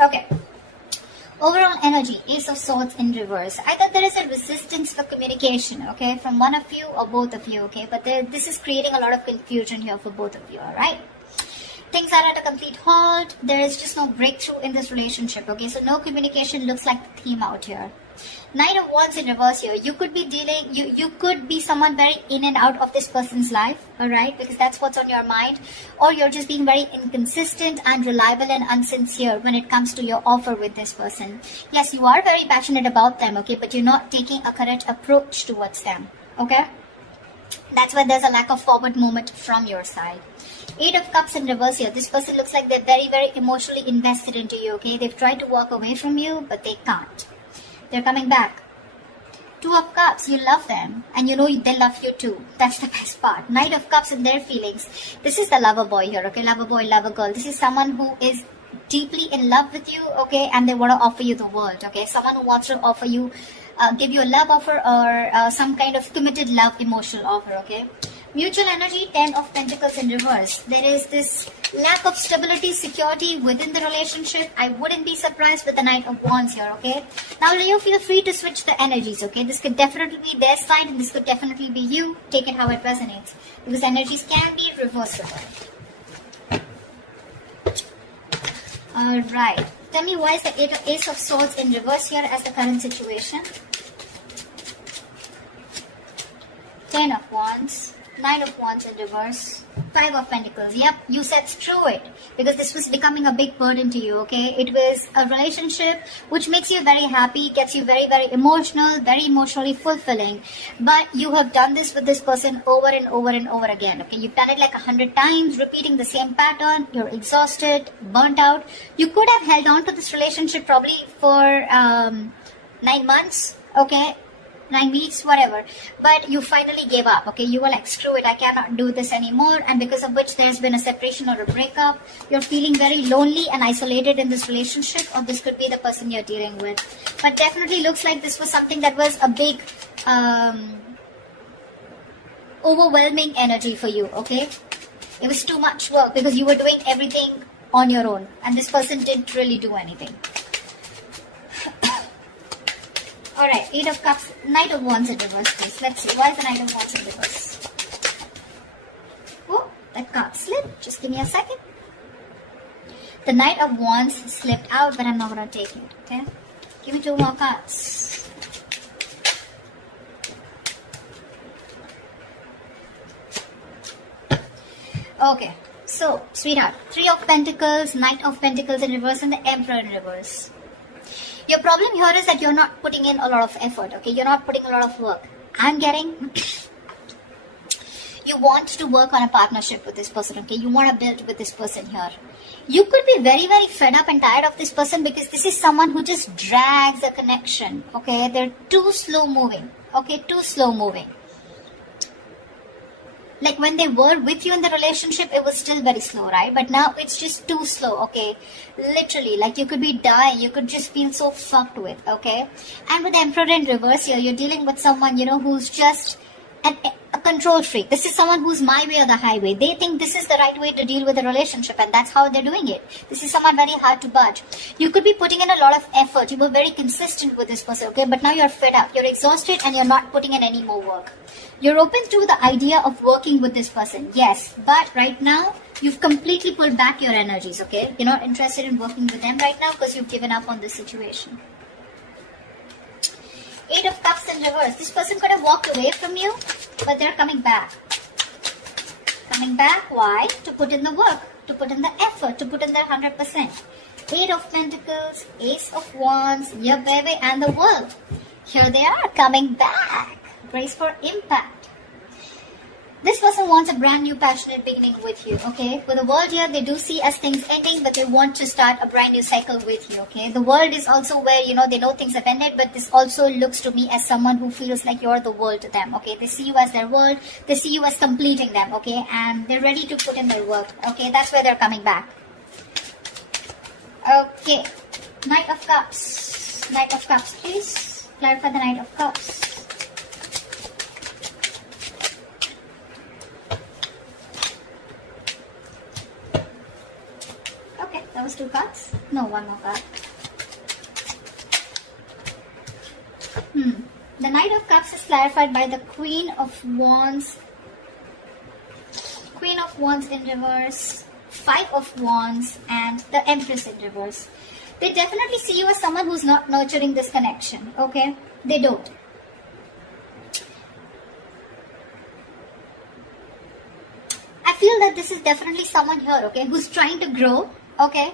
Okay. Overall energy, Ace of Swords in reverse. Either there is a resistance for communication, okay, from one of you or both of you, okay, but this is creating a lot of confusion here for both of you, alright? Things are at a complete halt. There is just no breakthrough in this relationship, okay, so no communication looks like the theme out here. Knight of Wands in reverse here. You could be dealing, you could be someone very in and out of this person's life, alright, because that's what's on your mind, or you're just being very inconsistent, unreliable and unsincere when it comes to your offer with this person. Yes, you are very passionate about them, okay, but you're not taking a correct approach towards them, okay. That's why there's a lack of forward movement from your side. Eight of Cups in reverse here. This person looks like they're very, very emotionally invested into you, okay. They've tried to walk away from you, but they can't. They're coming back. Two of Cups, you love them and you know they love you too. That's the best part. Knight of Cups and their feelings. This is the lover boy here, okay? Lover boy, lover girl. This is someone who is deeply in love with you, okay? And they want to offer you the world, okay? Someone who wants to offer you, give you a love offer or some kind of committed love emotional offer, okay? Mutual energy, 10 of Pentacles in reverse. There is this lack of stability, security within the relationship. I wouldn't be surprised with the Knight of Wands here, okay? Now, Leo, feel free to switch the energies, okay? This could definitely be their side and this could definitely be you. Take it how it resonates. Because energies can be reversible. Alright. Tell me why is the Ace of Swords in reverse here as the current situation? 10 of Wands. 9 of Wands in reverse, 5 of Pentacles. Yep, you said screw it because this was becoming a big burden to you, okay? It was a relationship which makes you very happy, gets you very, very emotional, very emotionally fulfilling. But you have done this with this person over and over and over again, okay? You've done it like 100 times, repeating the same pattern. You're exhausted, burnt out. You could have held on to this relationship probably for 9 months, okay? 9 weeks, whatever, but you finally gave up, okay? You were like, screw it, I cannot do this anymore, and because of which there's been a separation or a breakup. You're feeling very lonely and isolated in this relationship, or this could be the person you're dealing with. But definitely looks like this was something that was a big overwhelming energy for you, okay? It was too much work because you were doing everything on your own and this person didn't really do anything. Alright, 8 of Cups, Knight of Wands in reverse, please. Let's see, why is the Knight of Wands in reverse? Oh, that card slipped. Just give me a second. The Knight of Wands slipped out, but I'm not going to take it, okay? Give me 2 more cards. Okay, so, sweetheart, 3 of Pentacles, Knight of Pentacles in reverse, and the Emperor in reverse. Your problem here is that you're not putting in a lot of effort, okay? You're not putting a lot of work. I'm getting... you want to work on a partnership with this person, okay? You want to build with this person here. You could be very, very fed up and tired of this person because this is someone who just drags a connection, okay? They're too slow moving, okay? Too slow moving. Like when they were with you in the relationship, it was still very slow, right? But now it's just too slow, okay? Literally, like you could be dying. You could just feel so fucked with, okay? And with the Emperor in reverse here, you're dealing with someone, you know, who's just a control freak. This is someone who's my way or the highway. They think this is the right way to deal with a relationship and that's how they're doing it. This is someone very hard to budge. You could be putting in a lot of effort. You were very consistent with this person, okay? But now you're fed up. You're exhausted and you're not putting in any more work. You're open to the idea of working with this person, yes. But right now, you've completely pulled back your energies, okay? You're not interested in working with them right now because you've given up on this situation. 8 of Cups in reverse. This person could have walked away from you, but they're coming back. Coming back, why? To put in the work, to put in the effort, to put in their 100%. 8 of Pentacles, Ace of Wands, your baby, and the World. Here they are, coming back. Brace for impact. This person wants a brand new passionate beginning with you, okay? With the World here, they do see as things ending, but they want to start a brand new cycle with you, okay? The World is also where, you know, they know things have ended, but this also looks to me as someone who feels like you're the world to them, okay? They see you as their world, they see you as completing them, okay? And they're ready to put in their work, okay? That's where they're coming back. Okay, Knight of Cups. Knight of Cups, please. Clarify the Knight of Cups. That was Just 2 cards? No, one more card. The Knight of Cups is clarified by the Queen of Wands. Queen of Wands in reverse, 5 of Wands, and the Empress in reverse. They definitely see you as someone who's not nurturing this connection, okay? They don't. I feel that this is definitely someone here, okay, who's trying to grow, okay?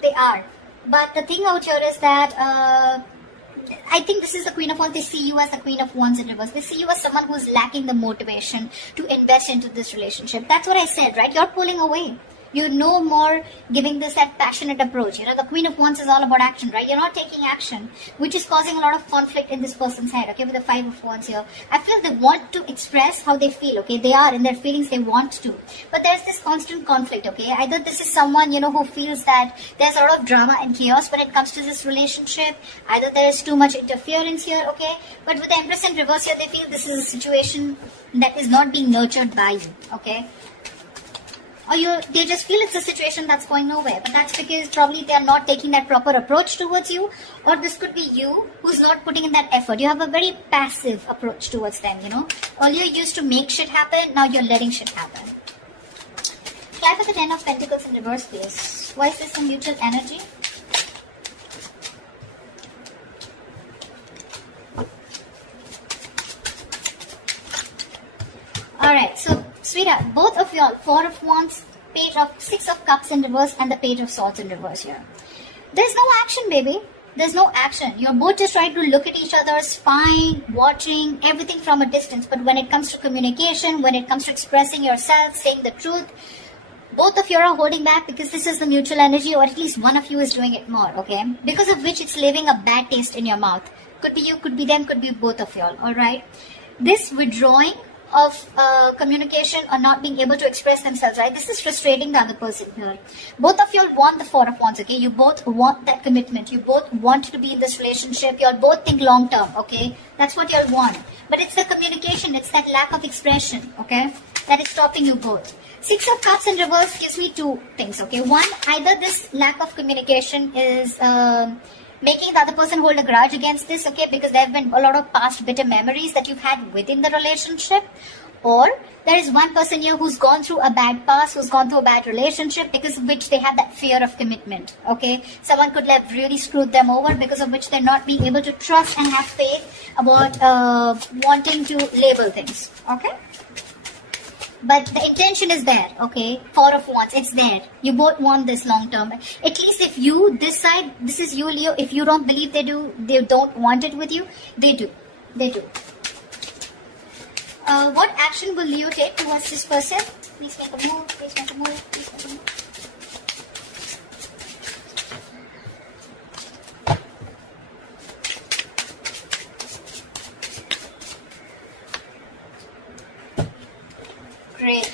They are. But the thing out here is that, I think this is the Queen of Wands. They see you as the Queen of Wands in reverse. They see you as someone who's lacking the motivation to invest into this relationship. That's what I said, right? You're pulling away. You're no more giving this that passionate approach. You know, the Queen of Wands is all about action, right? You're not taking action, which is causing a lot of conflict in this person's head, okay, with the 5 of Wands here. I feel they want to express how they feel, okay? They are in their feelings, they want to. But there's this constant conflict, okay? Either this is someone, you know, who feels that there's a lot of drama and chaos when it comes to this relationship. Either there is too much interference here, okay? But with the Empress in reverse here, they feel this is a situation that is not being nurtured by you, okay? Or they just feel it's a situation that's going nowhere. But that's because probably they are not taking that proper approach towards you. Or this could be you who's not putting in that effort. You have a very passive approach towards them, you know. Earlier you used to make shit happen, now you're letting shit happen. Clap at the 10 of Pentacles in reverse, please. Why is this a mutual energy? Alright, so sweetheart, both of y'all, 4 of Wands, Page of 6 of Cups in reverse, and the Page of Swords in reverse here. There's no action, baby. There's no action. You're both just trying to look at each other, spying, watching, everything from a distance. But when it comes to communication, when it comes to expressing yourself, saying the truth, both of you are holding back because this is the mutual energy, or at least one of you is doing it more, okay? Because of which it's leaving a bad taste in your mouth. Could be you, could be them, could be both of y'all, alright? This withdrawing of communication or not being able to express themselves, right? This is frustrating the other person here. Both of y'all want the 4 of Wands, okay? You both want that commitment. You both want to be in this relationship. Y'all both think long term, okay? That's what y'all want. But it's the communication, it's that lack of expression, okay? That is stopping you both. 6 of Cups in reverse gives me 2 things, okay? One, either this lack of communication is making the other person hold a grudge against this, okay, because there have been a lot of past bitter memories that you've had within the relationship, or there is one person here who's gone through a bad past, who's gone through a bad relationship, because of which they have that fear of commitment, okay? Someone could have really screwed them over, because of which they're not being able to trust and have faith about wanting to label things, okay? But the intention is there, okay? 4 of Wands, it's there. You both want this long term. At least if you, this side, this is you, Leo. If you don't believe they don't want it with you, they do. They do. What action will Leo take towards this person? Please make a move, please make a move, please make a move. Great.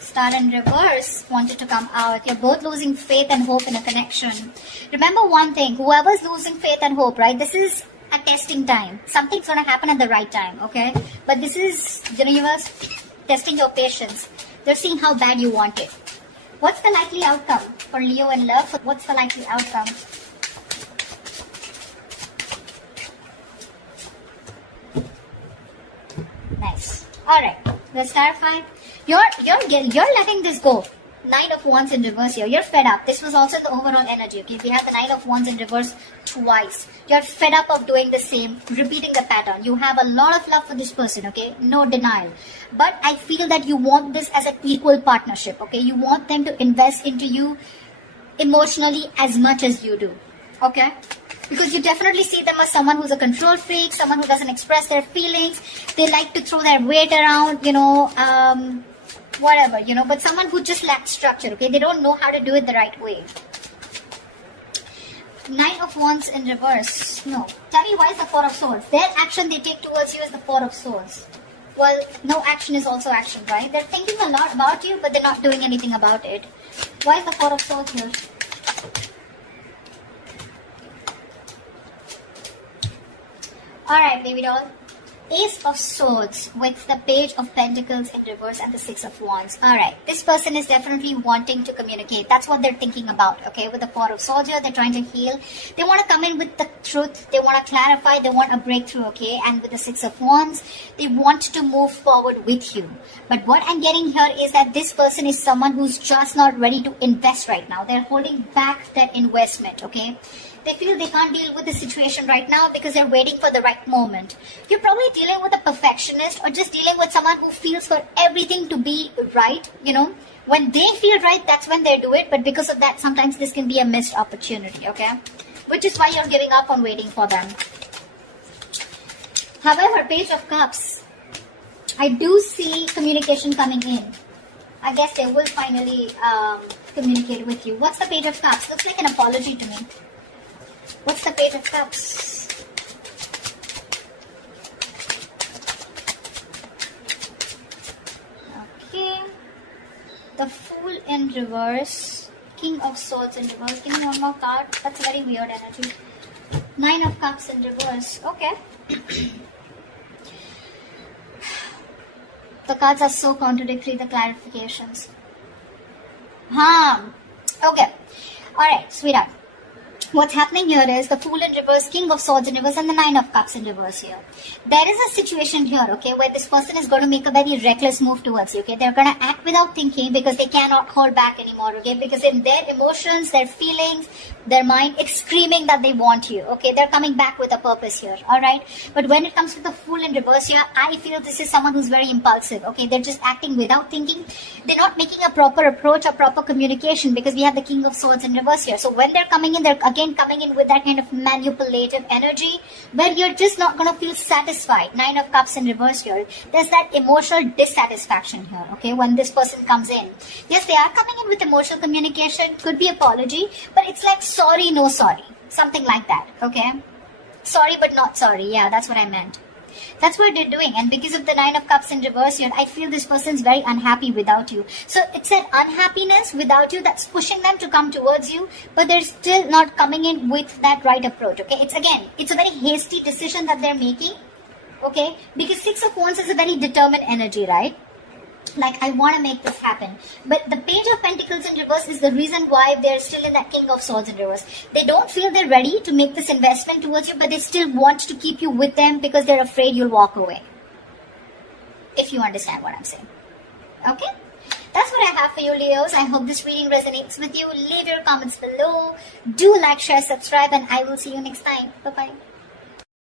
Star in reverse wanted to come out. You're both losing faith and hope in a connection. Remember one thing, whoever's losing faith and hope, right? This is a testing time. Something's going to happen at the right time, okay? But this is the universe testing your patience. They're seeing how bad you want it. What's the likely outcome for Leo in love? What's the likely outcome? Nice. Alright, let's clarify. You're letting this go. 9 of Wands in reverse here. You're fed up. This was also the overall energy, okay? We have the 9 of Wands in reverse twice. You're fed up of doing the same, repeating the pattern. You have a lot of love for this person, okay? No denial. But I feel that you want this as an equal partnership, okay? You want them to invest into you emotionally as much as you do, okay? Because you definitely see them as someone who's a control freak, someone who doesn't express their feelings. They like to throw their weight around, you know, whatever, you know, but someone who just lacks structure, okay? They don't know how to do it the right way. 9 of Wands in reverse. No. Tell me, why is the 4 of Swords? Their action they take towards you is the 4 of Swords. Well, no action is also action, right? They're thinking a lot about you, but they're not doing anything about it. Why is the 4 of Swords here? Alright, baby doll. Ace of Swords with the Page of Pentacles in reverse and the Six of Wands. Alright, this person is definitely wanting to communicate. That's what they're thinking about, okay? With the Four of Swords here, they're trying to heal. They want to come in with the truth. They want to clarify. They want a breakthrough, okay? And with the Six of Wands, they want to move forward with you. But what I'm getting here is that this person is someone who's just not ready to invest right now. They're holding back that investment, okay? They feel they can't deal with the situation right now because they're waiting for the right moment. You're probably dealing with a perfectionist or just dealing with someone who feels for everything to be right, you know. When they feel right, that's when they do it. But because of that, sometimes this can be a missed opportunity, okay? Which is why you're giving up on waiting for them. However, Page of Cups, I do see communication coming in. I guess they will finally communicate with you. What's the Page of Cups? Looks like an apology to me. What's the Page of Cups? Okay. The Fool in reverse. King of Swords in reverse. Give me one more card. That's very weird energy. Nine of Cups in reverse. Okay. The cards are so contradictory, the clarifications. Okay. Alright, sweetheart. What's happening here is the Fool in reverse, King of Swords in reverse, and the Nine of Cups in reverse here. There is a situation here, okay, where this person is going to make a very reckless move towards you, okay. They're going to act without thinking because they cannot hold back anymore, okay. Because in their emotions, their feelings, their mind, it's screaming that they want you, okay. They're coming back with a purpose here, alright. But when it comes to the Fool in reverse here, I feel this is someone who's very impulsive, okay. They're just acting without thinking. They're not making a proper approach or proper communication because we have the King of Swords in reverse here. So when they're coming in, they're again coming in with that kind of manipulative energy where you're just not going to feel satisfied. Nine of Cups in reverse here. There's that emotional dissatisfaction here, okay, when this person comes in. Yes, they are coming in with emotional communication, could be apology, but it's like sorry, no sorry. Something like that, okay? Sorry but not sorry. Yeah, that's what I meant. That's what they're doing, and because of the Nine of Cups in reverse here, I feel this person's very unhappy without you. So it's an unhappiness without you that's pushing them to come towards you, but they're still not coming in with that right approach, okay? It's a very hasty decision that they're making, okay? Because Six of Wands is a very determined energy, right? Like, I want to make this happen. But the Page of Pentacles in reverse is the reason why they're still in that King of Swords in reverse. They don't feel they're ready to make this investment towards you, but they still want to keep you with them because they're afraid you'll walk away. If you understand what I'm saying. Okay? That's what I have for you, Leos. I hope this reading resonates with you. Leave your comments below. Do like, share, subscribe, and I will see you next time. Bye-bye.